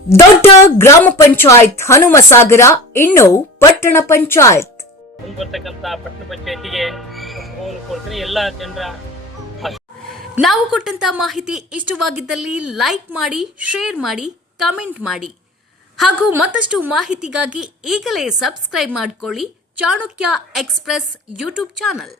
ದೊಡ್ಡ ಗ್ರಾಮ ಪಂಚಾಯತ್ ಹನುಮಸಾಗರ ಇನ್ನು ಪಟ್ಟಣ ಪಂಚಾಯತ್. ಪಟ್ಟಣ ಪಂಚಾಯತಿಗೆ ಎಲ್ಲ ಜನರ ನಾವು ಕೊಟ್ಟಂತ ಮಾಹಿತಿ ಇಷ್ಟವಾಗಿದ್ದಲ್ಲಿ ಲೈಕ್ ಮಾಡಿ ಶೇರ್ ಮಾಡಿ ಕಮೆಂಟ್ ಮಾಡಿ. ಹಾಗೂ ಮತ್ತಷ್ಟು ಮಾಹಿತಿಗಾಗಿ ಈಗಲೇ ಸಬ್ಸ್ಕ್ರೈಬ್ ಮಾಡಿಕೊಳ್ಳಿ ಚಾಣಕ್ಯ ಎಕ್ಸ್ಪ್ರೆಸ್ ಯೂಟ್ಯೂಬ್ ಚಾನಲ್.